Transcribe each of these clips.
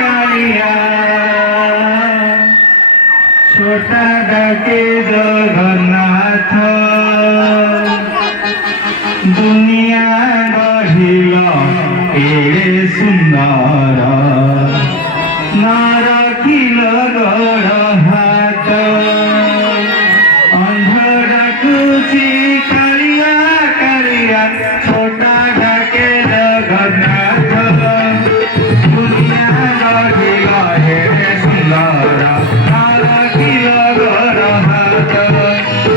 कालिया छोटा डाके जगन्नाथ दुनिया गढ़िल एड़े सुंदर नरकिल गढ़ हाथ अंध डाकुची कालिया कालिया छोटा डाके जगन्नाथ दुनिया गढ़िल एड़े सुंदर नरकिल गढ़ हाथ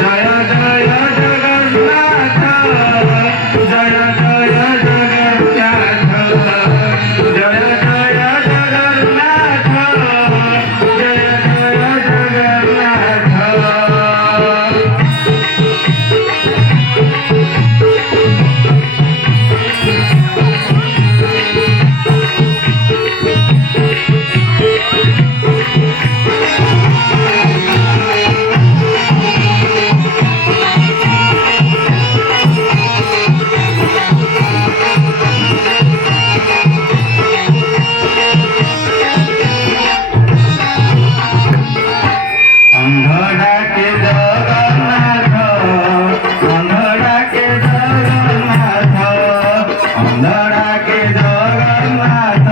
जय जय जगन्नाथ जय जय जगन्नाथ जय जय जगन्नाथ जय जय जगन्नाथ अंधड़ा के जगन्नाथ अंधड़ा के जगन्नाथ अंधड़ा के जगन्नाथ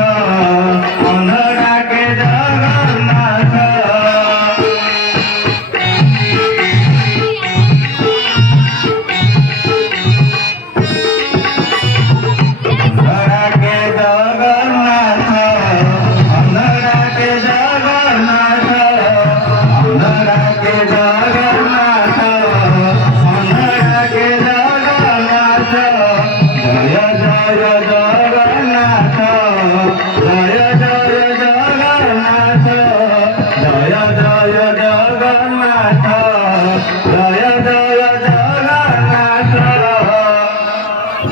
अंधड़ा के जगन्नाथ अंधड़ा के जगन्नाथ अंधड़ा के जगन्नाथ अंधड़ा के जगन्नाथ अंधड़ा के जगन्नाथ जय जय जगन्नाथ जय जय जगन्नाथ जय जय जगन्नाथ